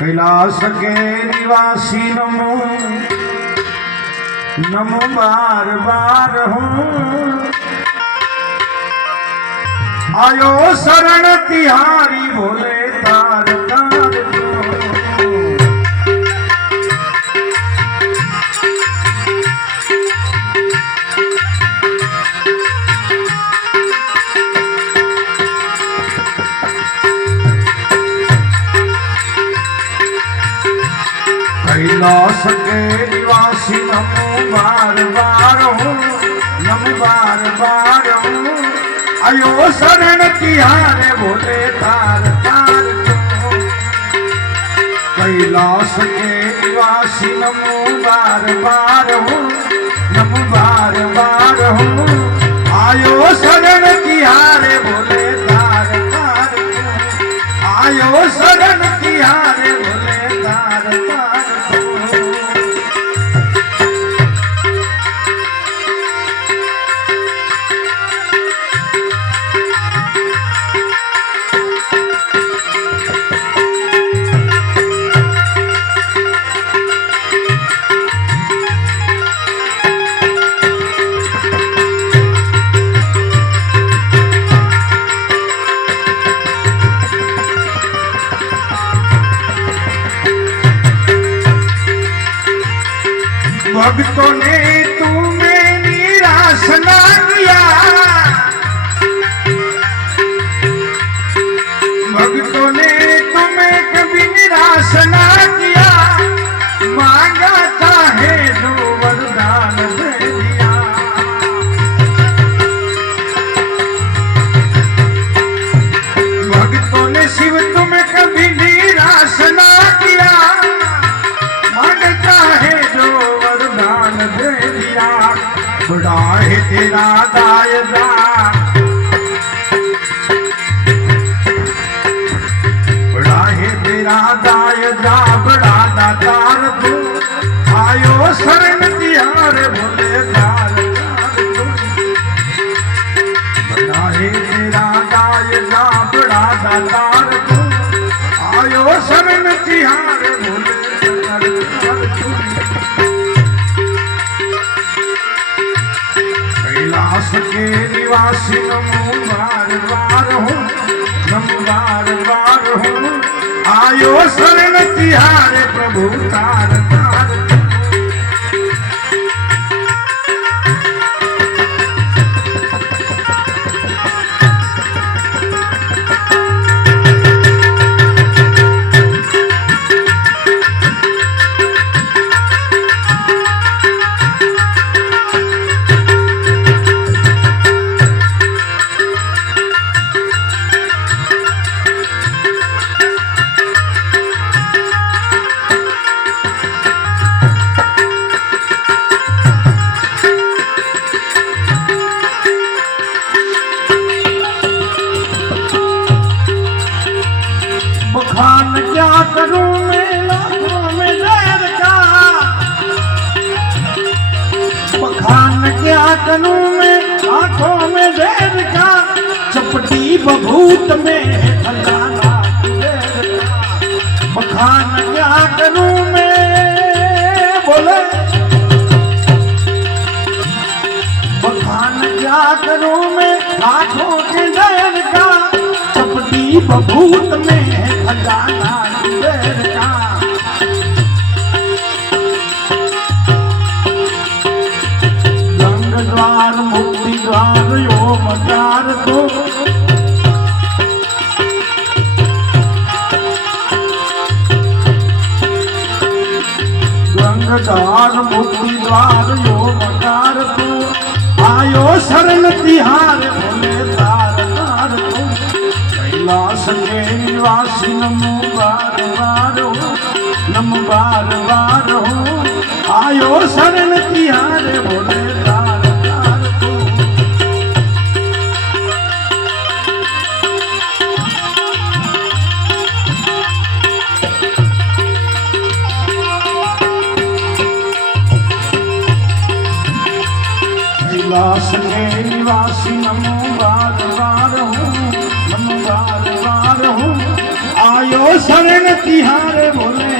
कैलाश के निवासी नमो नमो बार बार हूँ। आयो शरण तिहारी भोले કૈલાસ કે નિવાસી નમો બાર બાર હું, નમો બાર બાર હું આયો શરણ તિહારે ભોલે તાર તાર. કૈલાસ કે નિવાસી નમો બાર બાર હું ভক্ত নে वरदान दे दिया बड़ा है तेरा दायरा बड़ा है तेरा दायरा बड़ा दातार तू आयो शरण આવ્યો શરણ તિહારે પ્રભુ તા बखान क्या करूँ मैं? लाखों में जहर क्या? करूँ मैं? आँखों में जहर का चपटी बभूत में है खजाना क्या? करूँ मैं? बोले। बखान क्या करूँ मैं? आँखों के जहर का भूत में है खजाना का रंग द्वार, मुक्ति द्वार ओम तो। द्वार मुक्ति द्वार यो मजार तू। तो। आयो शरण तिहार भोले ઉલ્લાસ રે નિવાસી નમો બાર બારો નમો બાર બારો આયો શરણ તિહારે બોલે નિવાસી નમો সরে না তিহারে বলে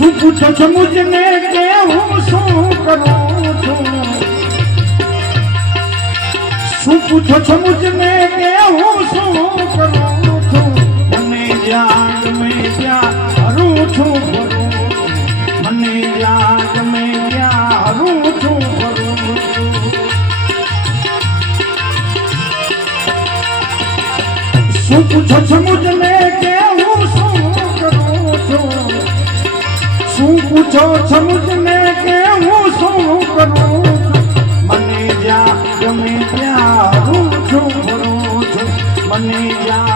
શું પૂછો છો મુજને કે હું શું કરું છું? શું પૂછો છો મુજને કે હું શું કરું છું? મને જ્યાં મે ત્યાં હરું છું ભરું મને જ્યાં મે ત્યાં હરું છું ભરું શું પૂછો છો મુજને શું પૂછો છો મુજને કે હું શું કરું? મને જ્યાં ગમે ત્યાં હું છું ફરું છું. મને જ્યાં